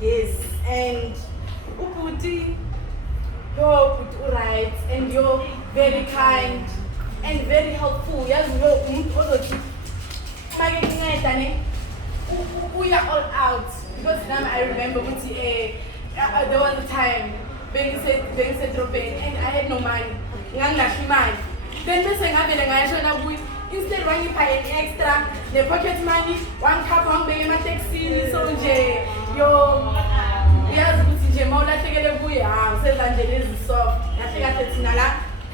Yes, and Uputi, you're right, and you're very kind and very helpful. Yes, we are all out because now I remember there was a time being said dropping and I had no money. Then instead when you pay extra, the pocket money, one cup one bag in my taxi, so yo, yes, Gucci Mola take a boy, says Angelis is soft. I think I said Sinala,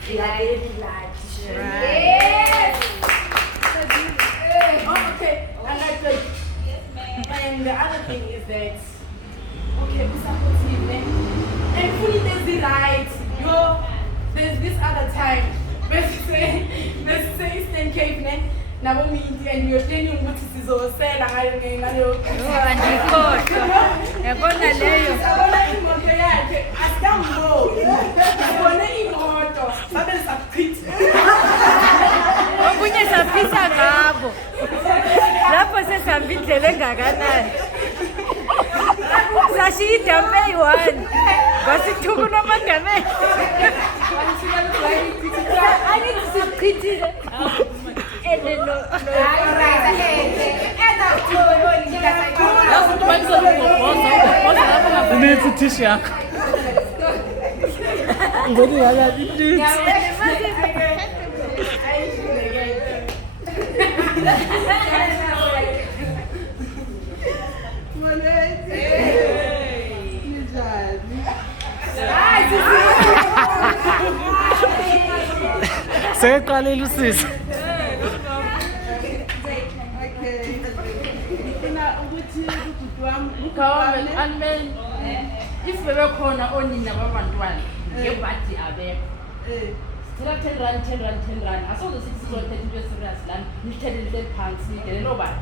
they are very large. Yes. Okay, and the other thing is that, okay, we supportive, and fully there's the right, yo, there's this other time. Let's say Eastern Cape, now me and you're telling you what is so sad. I need to see pretty. Saya kali lusis. If we were corner only number one, you party a bed. Still 10 run. I saw the 6 or 10 years of land, you tell the pants, you get nobody.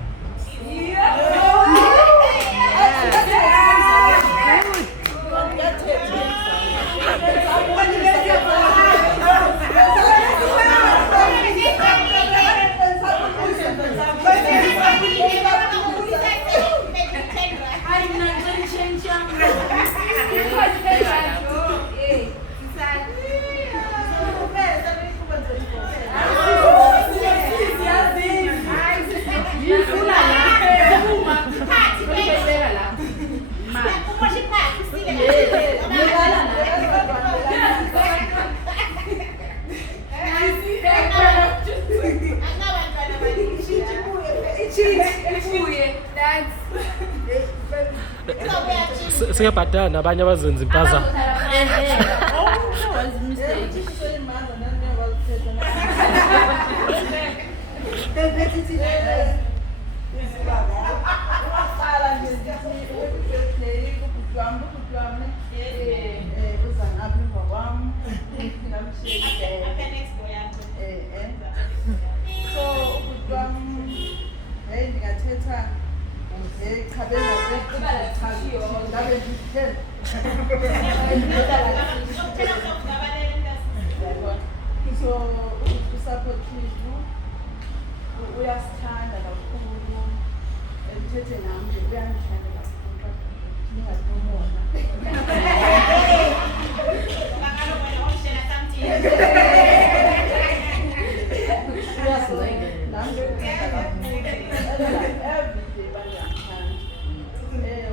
Siyabhadala nabanye abazenza impazamo.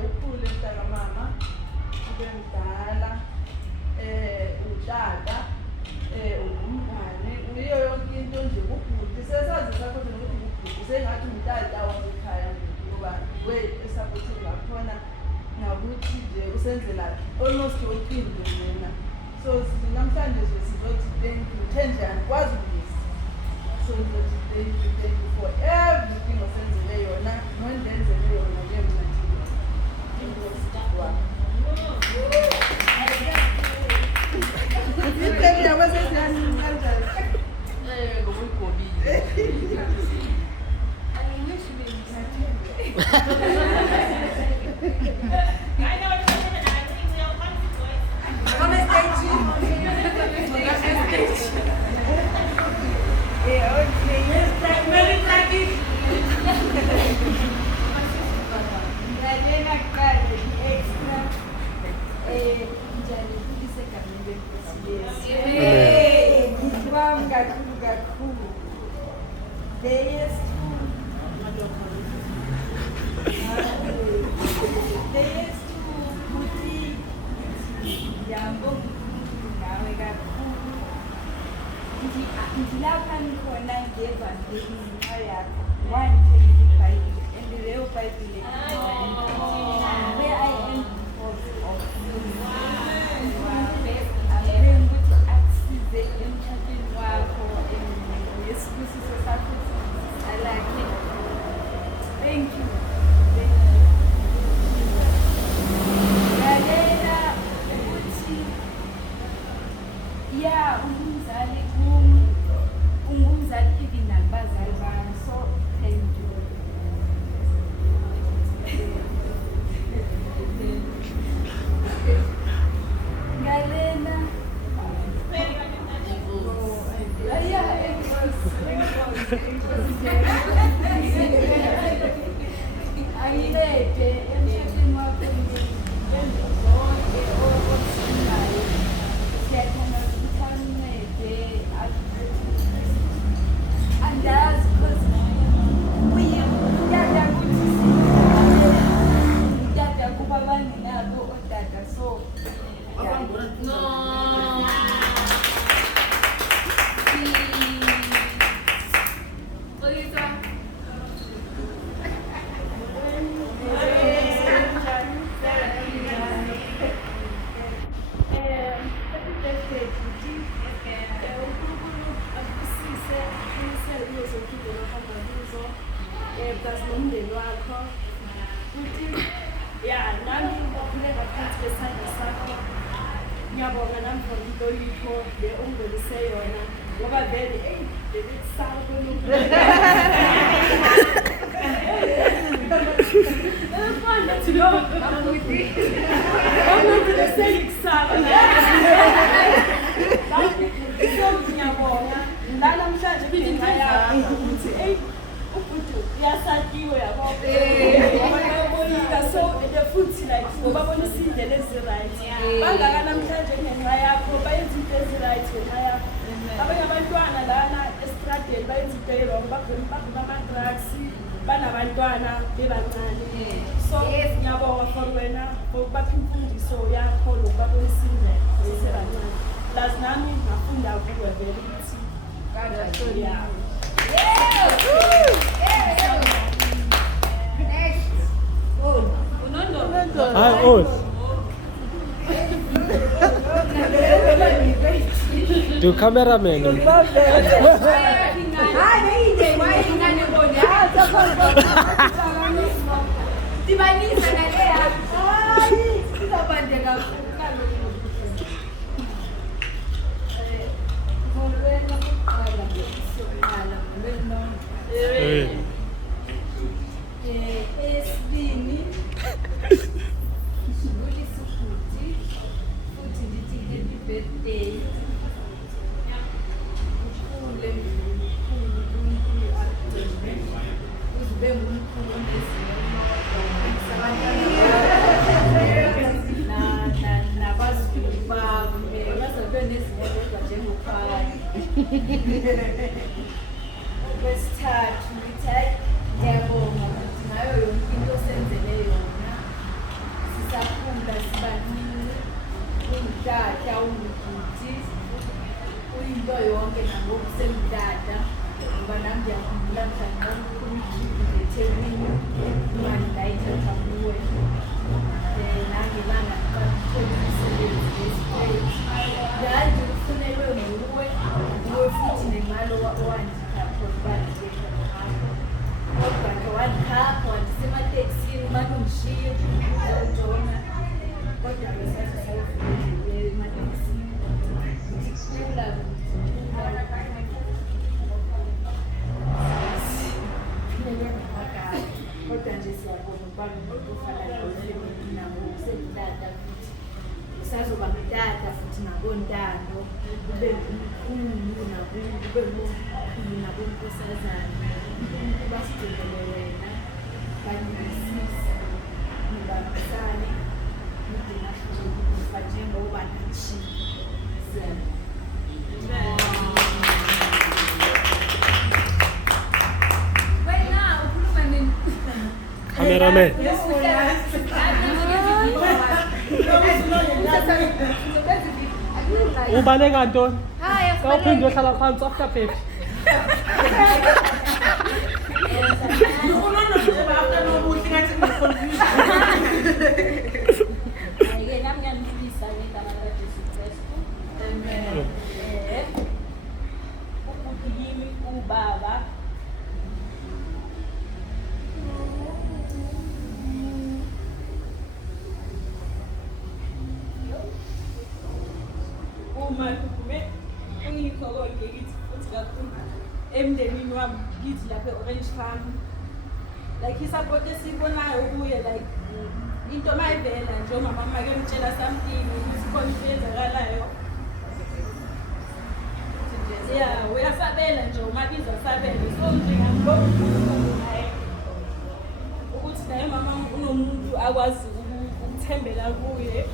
Ukhule mntakamama, ube mdala, utata, ungumngane, uyiyo yonke into nje kubhuti. Sesazi sakho nokuthi kubhuti, sengathi umtata wasekhaya ngoba we esaphothi ngakhona ngakuthi nje usenzela almost yophinde mina. So namhlanje nje sizothi thank you. Thenje andikwazi ukuyisa. So sizothi thank you for everything osenzele yona nondenzele yona ke mna thina. Ndilapha ndikhona ngevangeli yakho wandithengisa ibhayibhile and leyo bhayibhile where I am because of you. Amen ukuthi akusize emtshatweni wakho ngesibusiso sakho alakhe. Thank you. Ngalela ukuthi ya ungumzali ungumzali even nabazali bami, so thank you. Ngalela ayilete emshatweni wakho ngenzo zonke okusinayo. Siyathanda ukuthi ancede andazi because uyatata ukuthi utata kuba bangenabo otata, so nomndeni wakho futhi ya nami ngokhuleka phansi kwesandla sakho. Ngiyabonga nami for inhlonipho le ongibonise yona ngoba vele bebekusaba ngiyabonga namhlanje ngenxa yakho ukuthi ubhuti uyasatiwe yabo so futhi like ubabonisa indlela ezi-right bangaka namhlanje ngenxa yakho bayenza into ezi-right ngenxa yakho. Abanye abantwana lana estradeni bayenza into e-wrong, bama-drugs, banabantwana bebancane. So ngiyabonga for wena ngokubapha imfundiso yakho nokubabonisa indlela esebancane. Plus nami ngafunda kuwe vele ukuthi yeah. Hi, all. Do cameraman. Esibini ngidlulisa futhi ndithi happy birthday. Ukhule uNkulunkulu akugcine uzibe ngumkhulu nabazukulu bakho bazobe nezinto njengokhaya. ngokusemdada ngoba nami ngiyakhumbula mhla ngiqala imali ndayithatha kuwe nangelanga ngikathola umsebenzi wesiteji ndandifunelwe nguwe futhi nemali owandipha khona kodwa ke wandikhapha wandisemateksini banongishiye uzawujona kodwa ke sathi sayofike emateksini kodwa nje siyabona ubaba ufana nabo usemdada futhi usazoba mdada futhi nabontando ube umkhulu nakubo ube umkhulu nabonkosazana basigcinele wena banisisa nibambisane nidinahlukufa njengoba nathi Cameraman. Ubale kanto? Kawuphinde uyohlala phansi after baby. Ubaba uma kume engikho konke kithi futhi kakhulu emndenini wami kithi lapha e-Orange Farm like isupport esibonayo kuye like into mayivela nje umama make ngitshela something ukuthi khona into eyenzakalayo yeah uyasabela nje umabiza sabela so nje ngiyambona naye ukuthi naye mama unomuntu akwazi ukuthembela kuye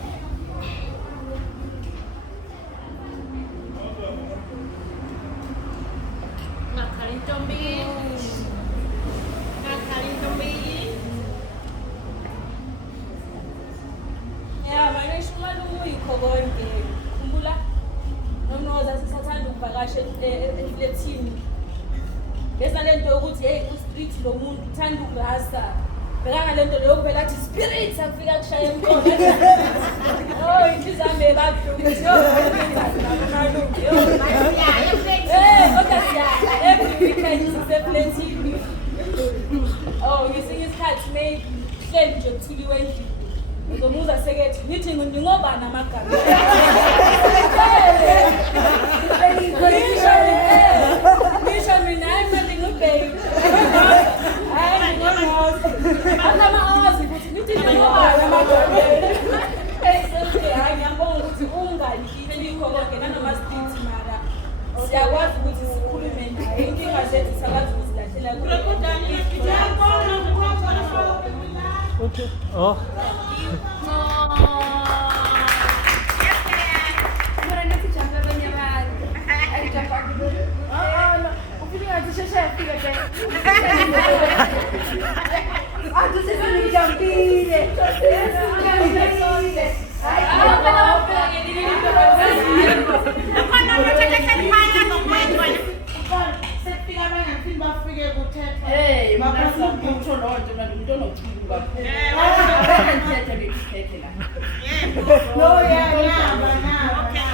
yeah manje shumana uyikho konke khumbula nomnoza sisathanda ukuvakasha efletini bese lento ukuthi hey u-street lo muntu uthanda ukurasa bhekanga lento leyo kuphela athi spirit akufika kushaya emntwana oh inhliziyo yami ebabuhlungu kodwa siya every weekend sisefletini oh ngesinye isikhathi maybe hleli nje kuthuliwe endlini uzomuza sekethi nithi ngingobani amagama nisho mina hayi manje ngibheki hayi nginonozi anama-awazi futhi nithi ngingobani amagama hayi ngiyabonga ukuthi ungani kithi yikho konke nanoma sidithi mara siyakwazi ukuthi sikhulume naye inkinga zethu sakwazi ukuzilahlela Okay. Oh. Hey, mama, I'm not going to know.